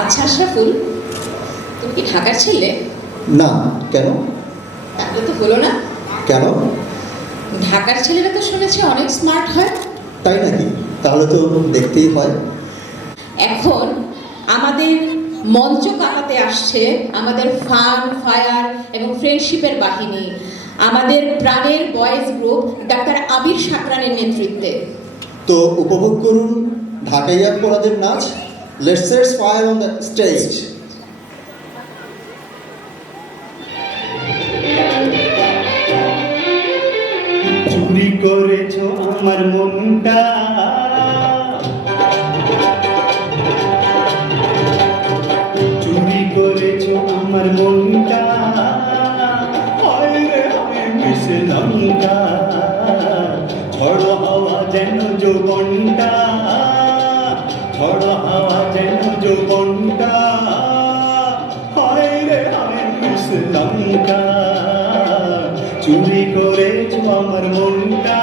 আচ্ছা আশরাফুল তুমি কি ঢাকার ছেলে? না কেন? তাহলে তো হলো না। কেন? ঢাকার ছেলেরা তো শুনেছি অনেক স্মার্ট হয়। তাই নাকি? তাহলে তো দেখতেই হয়। এখন আমাদের মঞ্চ কাটাতে আসছে আমাদের ফান ফায়ার এবং ফ্রেন্ডশিপের বাহিনী। আমাদের প্রাণের বয়েজ গ্রুপ ডাক্তার আবির সাকরানের নেতৃত্বে। তো উপভোগ করুন ঢাকাইয়া পোড়াদের নাচ। Let's sets fire on the stage চুরি করেছ আমার মনটা। চুরি করেছ আমার মনটা। লঙ্কা ঝড় হাওয়া যেন যৌবনটা। ঝড় হাওয়া যেন যৌবনটা। হায় রে হায় মিশে চুরি করেছ আমার মনটা।